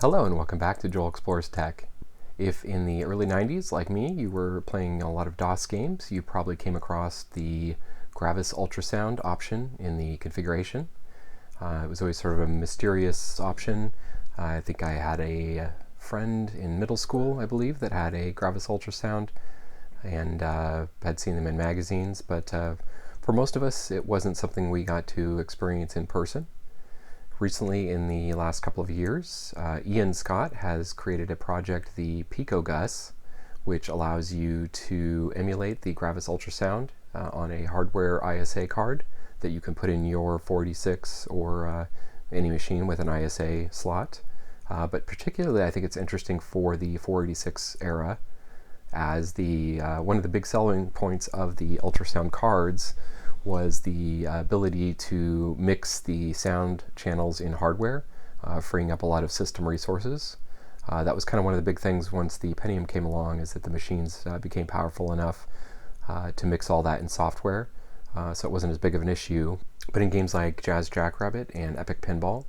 Hello and welcome back to Joel Explores Tech. If in the early 90s, like me, you were playing a lot of DOS games, you probably came across the Gravis Ultrasound option in the configuration. It was always sort of a mysterious option. I think I had a friend in middle school, I believe, that had a Gravis Ultrasound and had seen them in magazines, but for most of us, it wasn't something we got to experience in person. Recently, in the last couple of years, Ian Scott has created a project, the PicoGUS, which allows you to emulate the Gravis Ultrasound on a hardware ISA card that you can put in your 486 or any machine with an ISA slot. But particularly, I think it's interesting for the 486 era, as the one of the big selling points of the ultrasound cards was the ability to mix the sound channels in hardware, freeing up a lot of system resources. That was kind of one of the big things once the Pentium came along, is that the machines became powerful enough to mix all that in software, so it wasn't as big of an issue. But in games like Jackrabbit and Epic Pinball,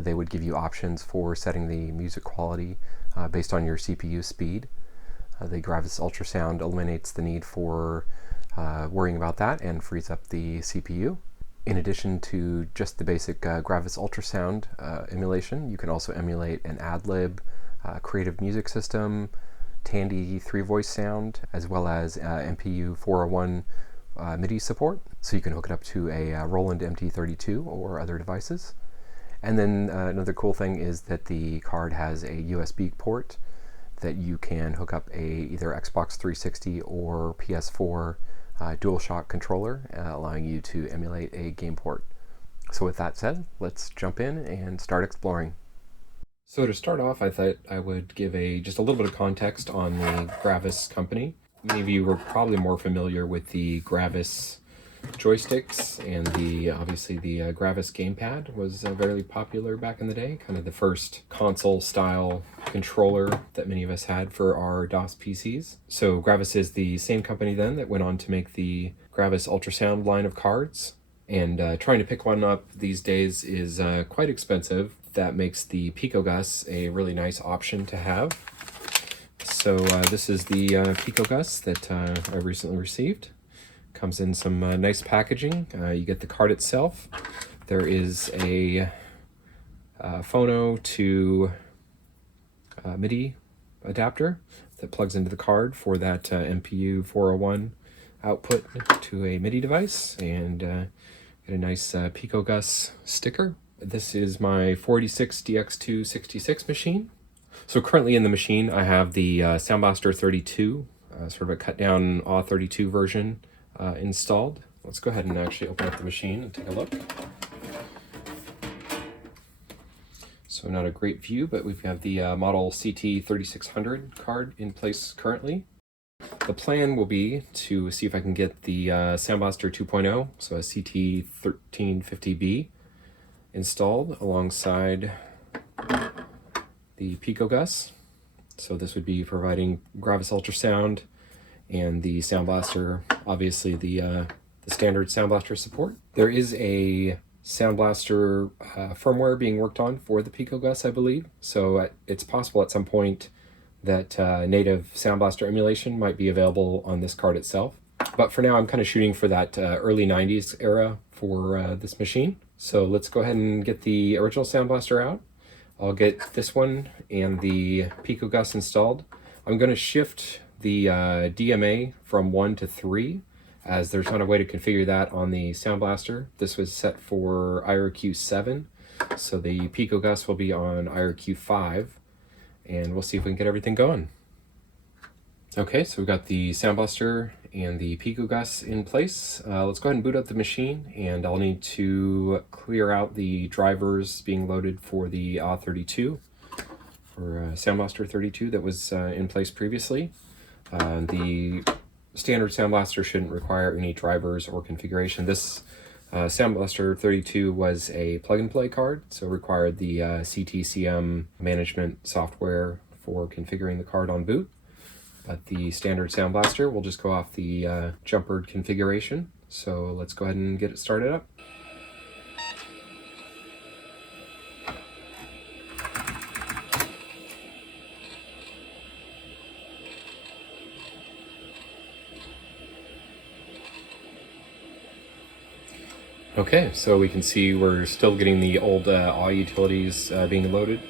they would give you options for setting the music quality based on your CPU speed. The Gravis Ultrasound eliminates the need for worrying about that and frees up the CPU. In addition to just the basic Gravis Ultrasound emulation, you can also emulate an Adlib, creative music system, Tandy 3-voice sound, as well as MPU 401 MIDI support, so you can hook it up to a Roland MT32 or other devices. And then another cool thing is that the card has a USB port that you can hook up either Xbox 360 or PS4 DualShock controller, allowing you to emulate a game port. So with that said, let's jump in and start exploring. So to start off, I thought I would give just a little bit of context on the Gravis company. Many of you were probably more familiar with the Gravis joysticks, and obviously the Gravis gamepad was very popular back in the day, kind of the first console style controller that many of us had for our DOS PCs. So Gravis is the same company then that went on to make the Gravis Ultrasound line of cards, and trying to pick one up these days is quite expensive. That makes the PicoGUS a really nice option to have. So this is the PicoGUS that I recently received. Comes in some nice packaging. You get the card itself. There is a phono to MIDI adapter that plugs into the card for that MPU 401 output to a MIDI device, and get a nice PicoGUS sticker. This is my 486 DX266 machine. So currently in the machine I have the Sound Blaster 32, sort of a cut down AW32 version installed. Let's go ahead and actually open up the machine and take a look. So not a great view, but we've got the model CT3600 card in place currently. The plan will be to see if I can get the Sound Blaster 2.0, so a CT1350B, installed alongside the PicoGUS. So this would be providing Gravis Ultrasound and the Sound Blaster, obviously the standard Sound Blaster support. There is a Sound Blaster firmware being worked on for the PicoGUS, I believe. So it's possible at some point that native Sound Blaster emulation might be available on this card itself. But for now, I'm kind of shooting for that early 90s era for this machine. So let's go ahead and get the original Sound Blaster out. I'll get this one and the PicoGUS installed. I'm going to shift the DMA from 1 to 3, as there's not a way to configure that on the Sound Blaster. This was set for IRQ 7, so the PicoGUS will be on IRQ 5, and we'll see if we can get everything going. Okay, so we've got the Sound Blaster and the PicoGUS in place. Let's go ahead and boot up the machine, and I'll need to clear out the drivers being loaded for the AW32, or Sound Blaster 32 that was in place previously. The standard Sound Blaster shouldn't require any drivers or configuration. This Sound Blaster 32 was a plug-and-play card, so required the CTCM management software for configuring the card on boot. But the standard Sound Blaster will just go off the jumpered configuration. So let's go ahead and get it started up. Okay, so we can see we're still getting the old AW utilities being loaded.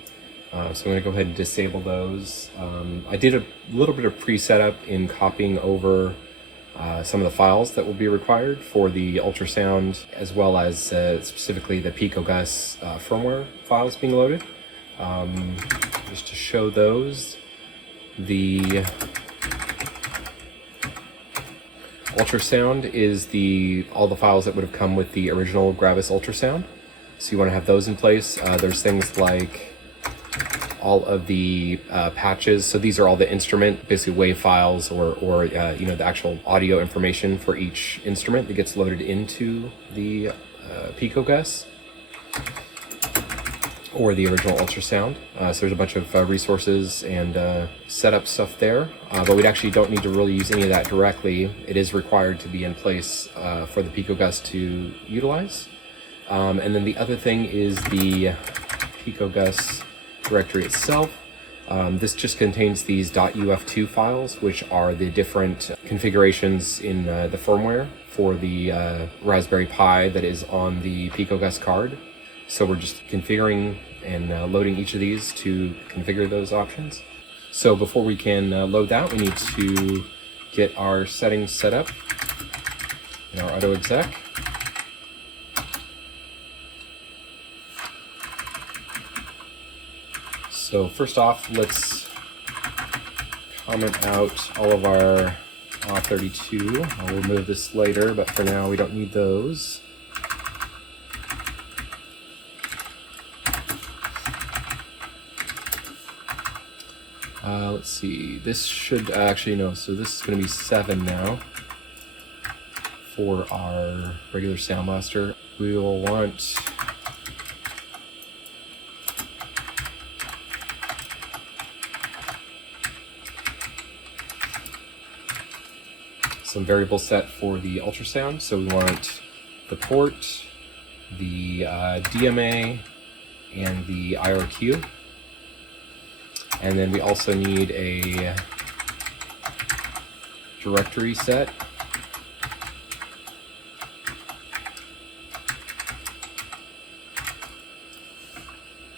So I'm going to go ahead and disable those. I did a little bit of pre-setup in copying over some of the files that will be required for the ultrasound, as well as specifically the PicoGUS firmware files being loaded. Just to show those, the ultrasound is all the files that would have come with the original Gravis Ultrasound. So you want to have those in place. There's things like all of the patches. So these are all the instrument, basically wave files or you know, the actual audio information for each instrument that gets loaded into the PicoGUS or the original ultrasound. So there's a bunch of resources and setup stuff there, but we actually don't need to really use any of that directly. It is required to be in place for the PicoGUS to utilize. And then the other thing is the PicoGUS directory itself. This just contains these .uf2 files, which are the different configurations in the firmware for the Raspberry Pi that is on the PicoGUS card. So we're just configuring and loading each of these to configure those options. So before we can load that, we need to get our settings set up in our auto exec. So first off, let's comment out all of our AW32. I'll remove this later, but for now we don't need those. Let's see, this should actually, no, so this is going to be 7 now for our regular Sound Blaster. We will want some variable set for the ultrasound. So we want the port, the DMA, and the IRQ. And then we also need a directory set. I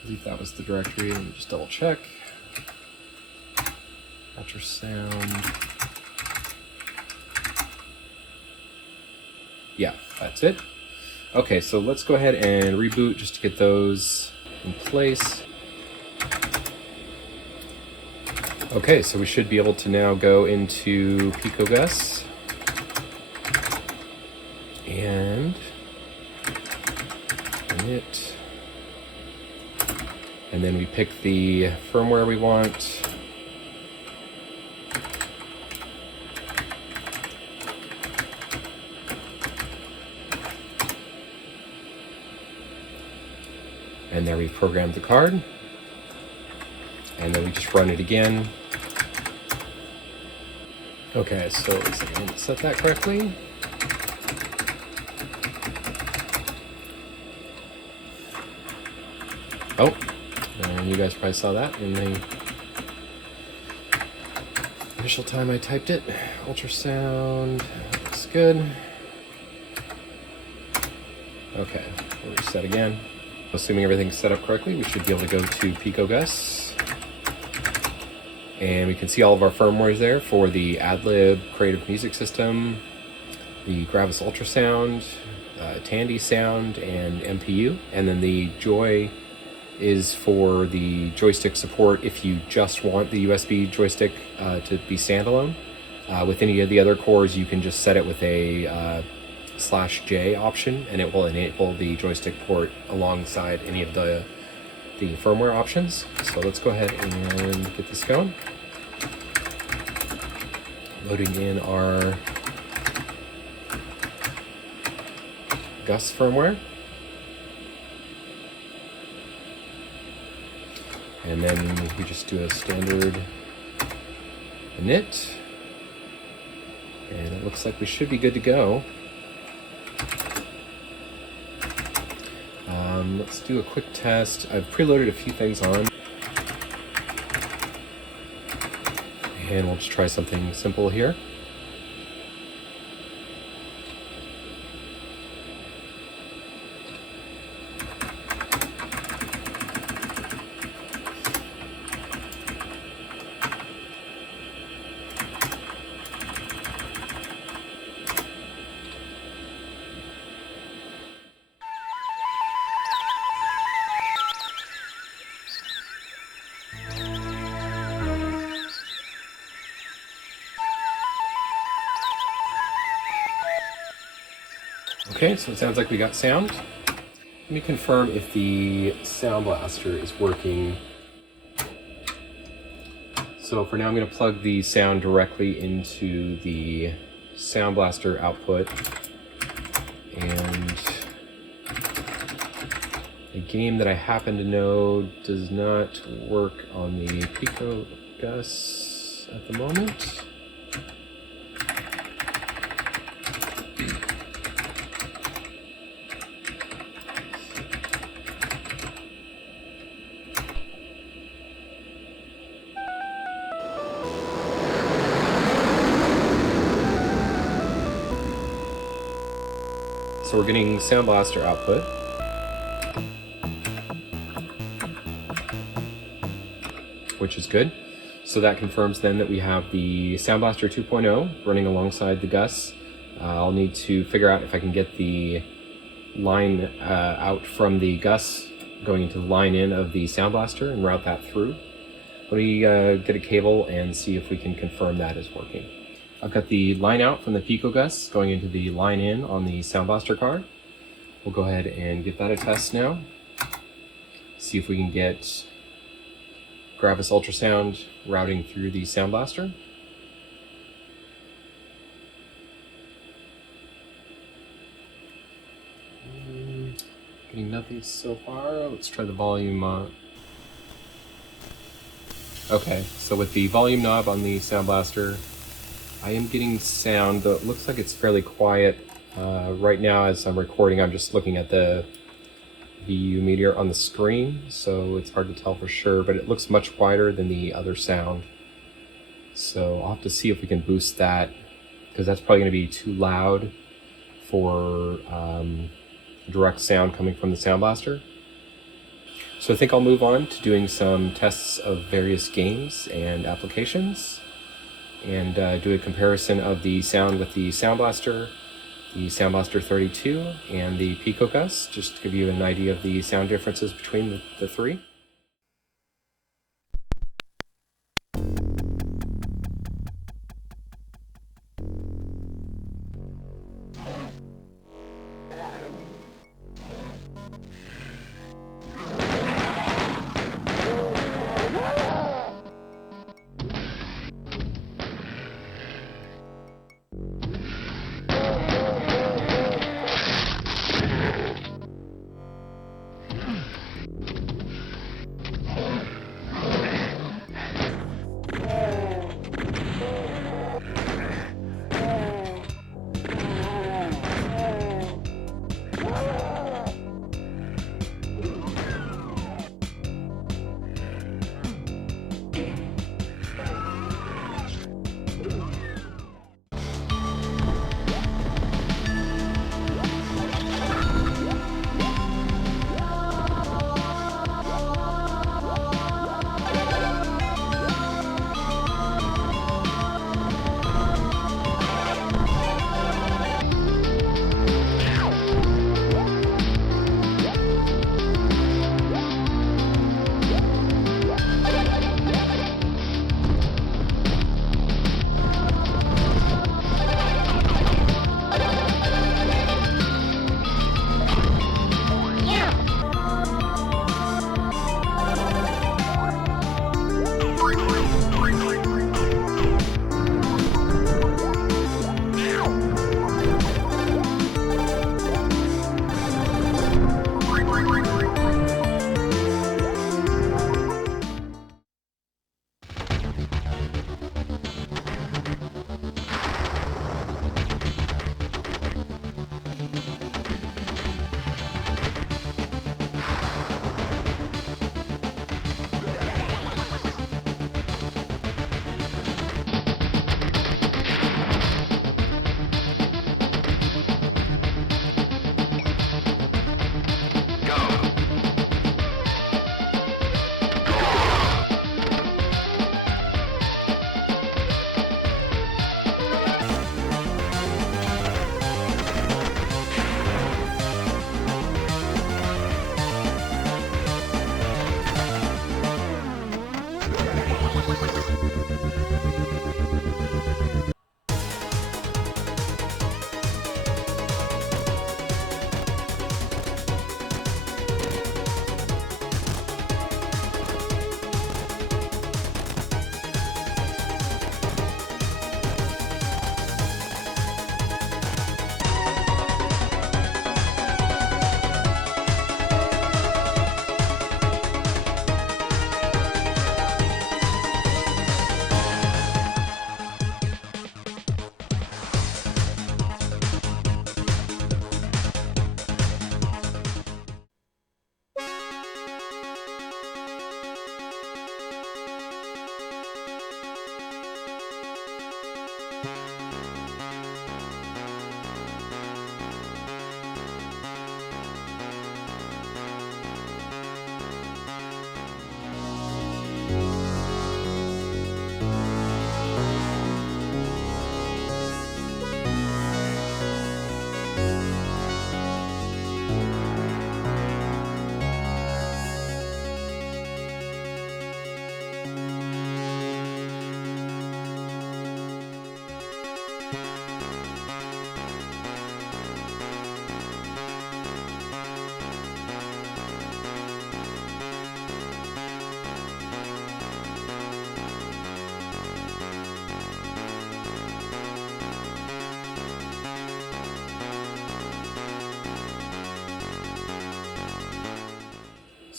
believe that was the directory. Let me just double check. Ultrasound. Yeah, that's it. Okay, so let's go ahead and reboot just to get those in place. Okay, so we should be able to now go into PicoGUS and init, and then we pick the firmware we want. And there we've programmed the card. And then we just run it again. Okay, so it looks like I didn't set that correctly. Oh, and you guys probably saw that in the initial time I typed it. Ultrasound, looks good. Okay, we'll reset again. Assuming everything's set up correctly, we should be able to go to PicoGUS. And we can see all of our firmwares there for the Adlib Creative Music System, the Gravis Ultrasound, Tandy Sound, and MPU. And then the Joy is for the joystick support if you just want the USB joystick to be standalone. With any of the other cores, you can just set it with a /J option, and it will enable the joystick port alongside any of the firmware options. So let's go ahead and get this going. Loading in our GUS firmware. And then we just do a standard init. And it looks like we should be good to go. Let's do a quick test. I've preloaded a few things on. And we'll just try something simple here. Okay, so it sounds like we got sound. Let me confirm if the Sound Blaster is working. So for now I'm going to plug the sound directly into the Sound Blaster output, and a game that I happen to know does not work on the PicoGUS at the moment. So we're getting Sound Blaster output. Which is good. So that confirms then that we have the Sound Blaster 2.0 running alongside the GUS. I'll need to figure out if I can get the line out from the GUS going into the line in of the Sound Blaster and route that through. Let me get a cable and see if we can confirm that is working. I've got the line out from the PicoGUS going into the line in on the Sound Blaster card. We'll go ahead and give that a test now. See if we can get Gravis Ultrasound routing through the Sound Blaster. Getting nothing so far. Let's try the volume. Okay, so with the volume knob on the Sound Blaster, I am getting sound, though it looks like it's fairly quiet. Right now as I'm recording, I'm just looking at the VU meter on the screen, so it's hard to tell for sure, but it looks much quieter than the other sound. So I'll have to see if we can boost that, because that's probably going to be too loud for direct sound coming from the Sound Blaster. So I think I'll move on to doing some tests of various games and applications, and do a comparison of the sound with the Sound Blaster, the Sound Blaster 32, and the PicoGUS, just to give you an idea of the sound differences between the three.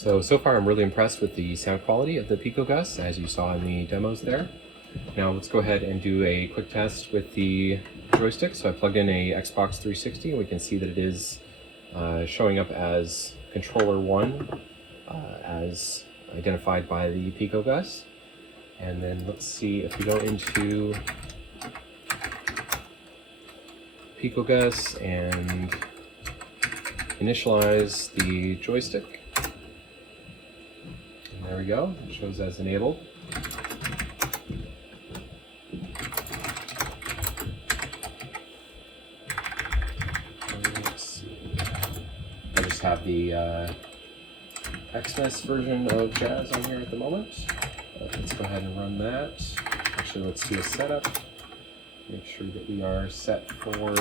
So far I'm really impressed with the sound quality of the PicoGUS, as you saw in the demos there. Now let's go ahead and do a quick test with the joystick. So I plugged in a Xbox 360 and we can see that it is showing up as controller 1 as identified by the PicoGUS. And then let's see if we go into PicoGUS and initialize the joystick. And there we go, it shows as enabled. Let's see. I just have the XNES version of Jazz on here at the moment. Let's go ahead and run that. Actually, let's do a setup. Make sure that we are set for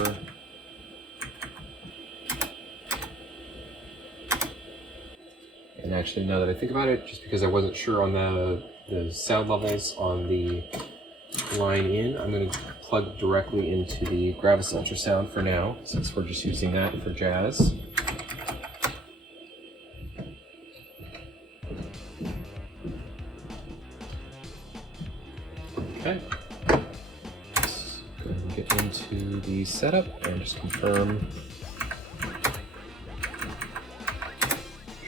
and actually, now that I think about it, just because I wasn't sure on the sound levels on the line in, I'm going to plug directly into the Gravis Ultrasound for now, since we're just using that for Jazz. Okay. Let's go ahead and get into the setup and just confirm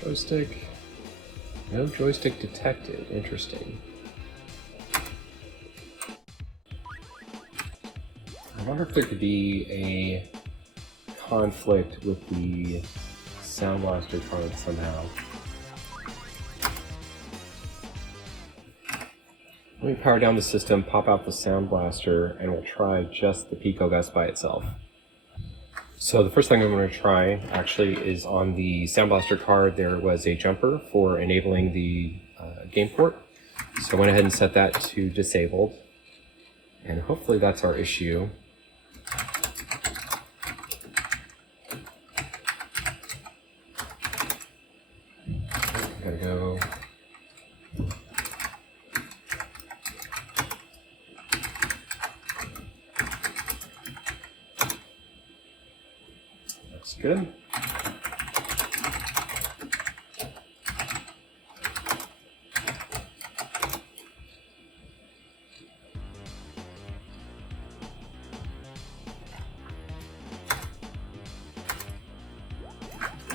joystick. No joystick detected. Interesting. I wonder if there could be a conflict with the Sound Blaster card somehow. Let me power down the system, pop out the Sound Blaster, and we'll try just the PicoGUS by itself. So the first thing I'm going to try actually is on the Sound Blaster card. There was a jumper for enabling the game port. So I went ahead and set that to disabled. And hopefully that's our issue. Gotta go. Looks good.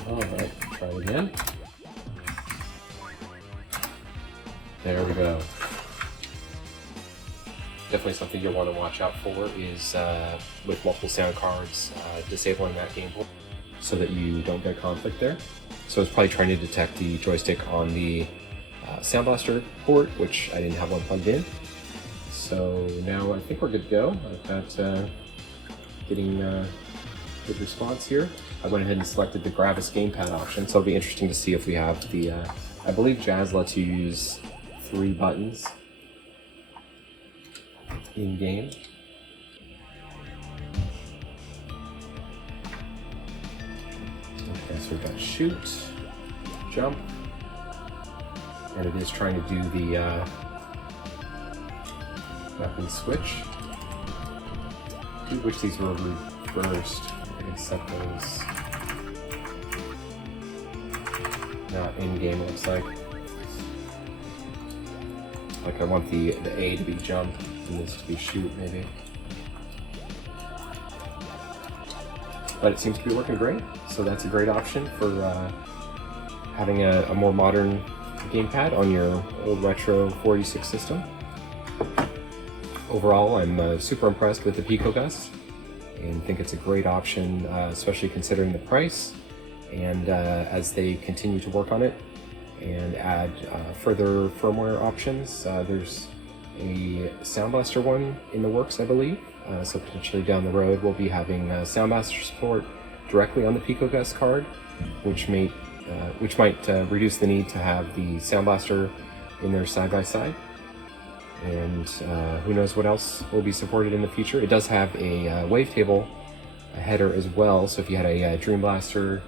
All right, try it again. There we go. Definitely something you'll want to watch out for is with multiple sound cards, disabling that game port so that you don't get conflict there. So it's probably trying to detect the joystick on the Sound Blaster port, which I didn't have one plugged in. So now I think we're good to go. I've got getting good response here. I went ahead and selected the Gravis gamepad option, so it'll be interesting to see if we have the, I believe Jazz lets you use 3 buttons in game. Okay, so we've got shoot, jump, and it is trying to do the weapon switch. I do wish these were reversed. I can set those. Not in game, it looks like. Like I want the A to be jump and this to be shoot, maybe. But it seems to be working great, so that's a great option for having a more modern gamepad on your old retro 486 system. Overall, I'm super impressed with the PicoGUS and think it's a great option, especially considering the price. And as they continue to work on it and add further firmware options, there's a Sound Blaster one in the works, I believe. So potentially down the road, we'll be having Sound Blaster support directly on the PicoGUS card, which might reduce the need to have the Sound Blaster in there side by side. And who knows what else will be supported in the future. It does have a wavetable header as well, so if you had a Dream Blaster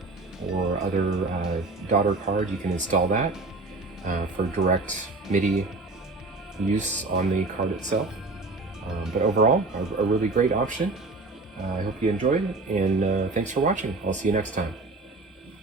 or other daughter card, you can install that for direct MIDI use on the card itself. But overall, a really great option. I hope you enjoyed it, and thanks for watching. I'll see you next time.